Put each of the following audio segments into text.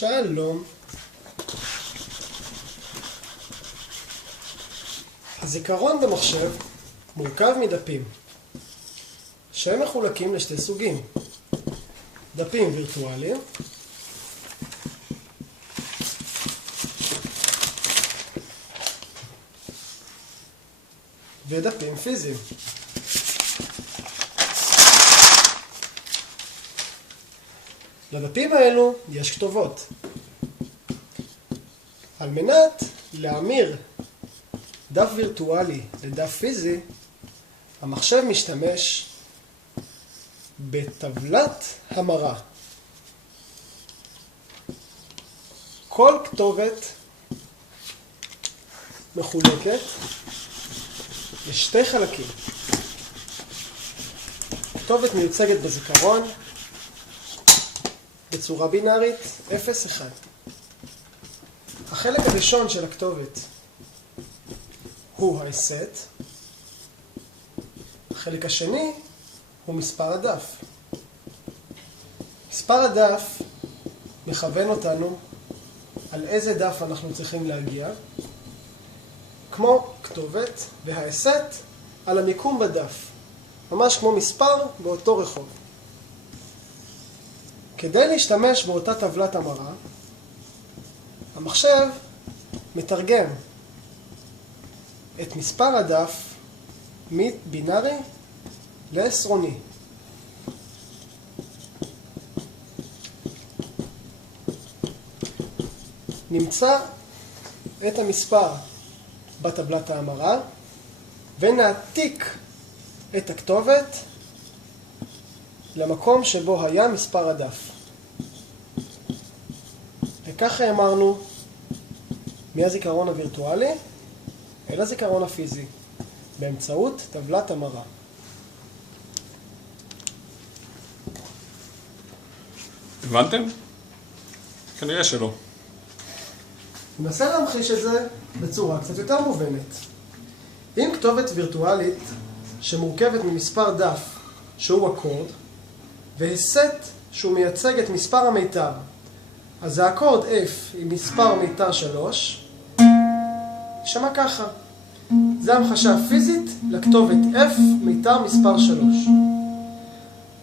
שלום. הזיכרון במחשב מורכב מדפים שהם מחולקים לשתי סוגים: דפים וירטואליים ודפים פיזיים. לדפים האלו יש כתובות. על מנת להמיר דף וירטואלי לדף פיזי, המחשב משתמש בטבלת המרה. כל כתובת מחולקת לשתי חלקים. כתובת מיוצגת בזיכרון בצורה בינארית 0-1. החלק הראשון של הכתובת הוא הסט. החלק השני הוא מספר הדף. מספר הדף מכוון אותנו על איזה דף אנחנו צריכים להגיע, כמו כתובת, והסט על המיקום בדף, ממש כמו מספר באותו רחוב. כדי להשתמש באותה טבלת המרה, המחשב מתרגם את מספר הדף מבינארי לעשרוני. נמצא את המספר בטבלת ההמרה ונעתיק את הכתובת למקום שבו היה מספר הדף. וכך אמרנו מהזיכרון הווירטואלי אל הזיכרון הפיזי באמצעות טבלת המרה. הבנתם? כנראה שלא. ננסה להמחיש את זה בצורה קצת יותר מובנת. אם כתובת וירטואלית שמורכבת ממספר דף שהוא אקורד והסט שהוא מייצג את מספר המיתר, אז האקורד F עם מספר מיתר 3 ישמע ככה. זה המחשה פיזית לכתובת F מיתר מספר 3.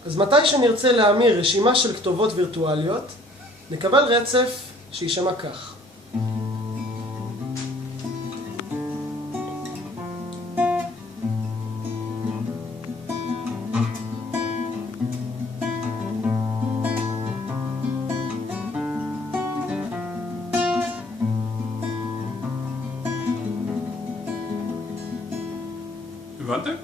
אז מתי שנרצה להמיר רשימה של כתובות וירטואליות, נקבל רצף שישמע כך. הבנתם?